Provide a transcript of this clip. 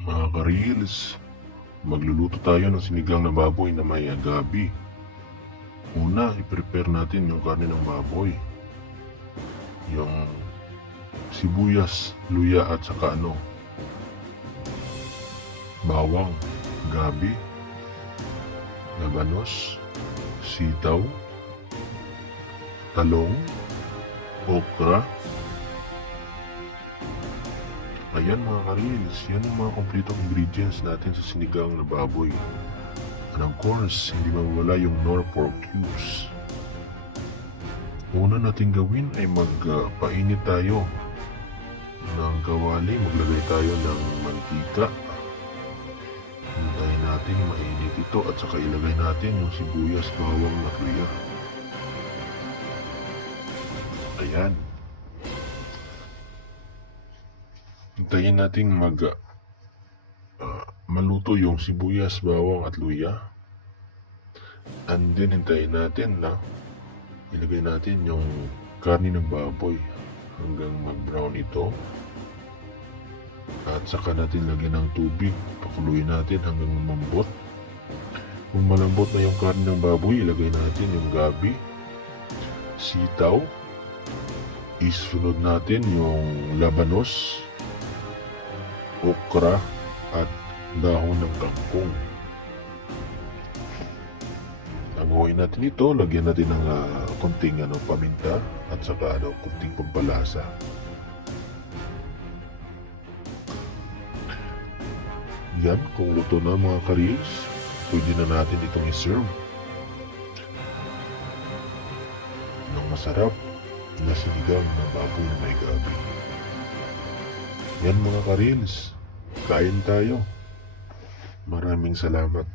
Mga ka-reels, magluluto tayo ng sinigang na baboy na may gabi. Una, i-prepare natin yung karne ng baboy. Yung sibuyas, luya at saka bawang, gabi, labanos, sitaw, talong, okra. Ayan mga ka-reels, yan yung mga kompletong ingredients natin sa sinigang na baboy. And of course, hindi mawala yung nor pork cubes. Una natin gawin ay magpainit tayo ng kawali. Maglagay tayo ng mantika. Hintayin natin mainit ito at saka ilagay natin yung sibuyas, bawang at luya. Ayan. Hintayin natin maluto yung sibuyas, bawang at luya. And then hintayin natin na ilagay natin yung karne ng baboy hanggang mag-brown ito. At saka natin lagyan ng tubig. Pakuluin natin hanggang lumambot. Kung malambot na yung karne ng baboy, ilagay natin yung gabi, sitaw. Isunod natin yung labanos, okra at dahon ng kangkong. Anguhin natin ito, lagyan natin ng konting paminta at saka konting pampalasa. Yan, kung luto na mga ka-reels, pwede na natin itong i-serve ng masarap na sinigang na baboy na may gabi. Yan mga ka-reels, kain tayo. Maraming salamat.